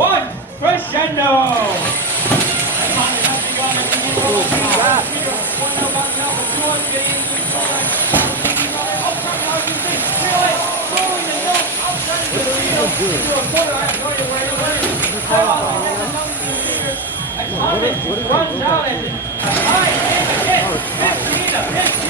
one, crescendo. Runs out at high end again, 15 to 15.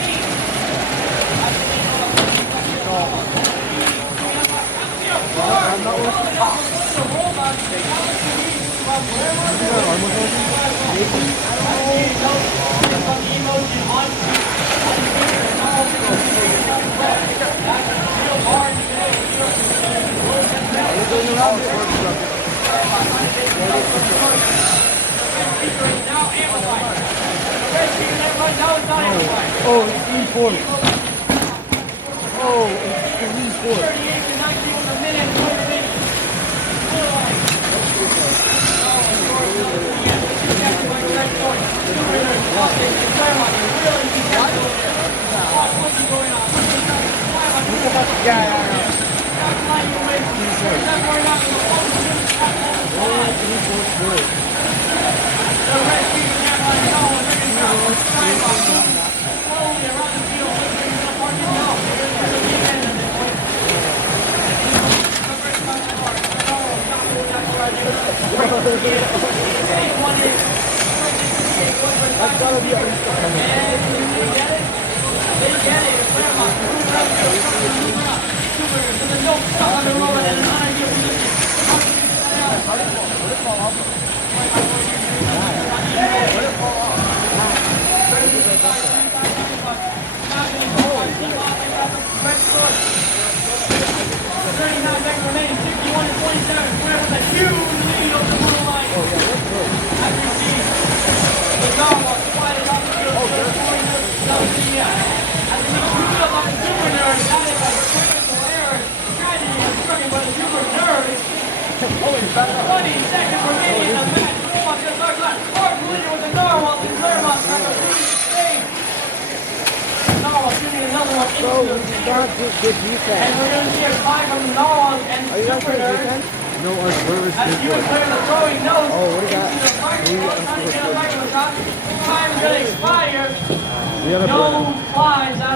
Oh, it's reinforced. Oh, it's reinforced. 38 to 19 with a minute. That's gotta be at least a Good defense. And we're going to see a fight from the Narwhals and Are you guys playing SuperNURDs. defense? No, our service As is you would clear the throwing nose. Oh, what do you got? Time is going to expire. We have a No flies at all.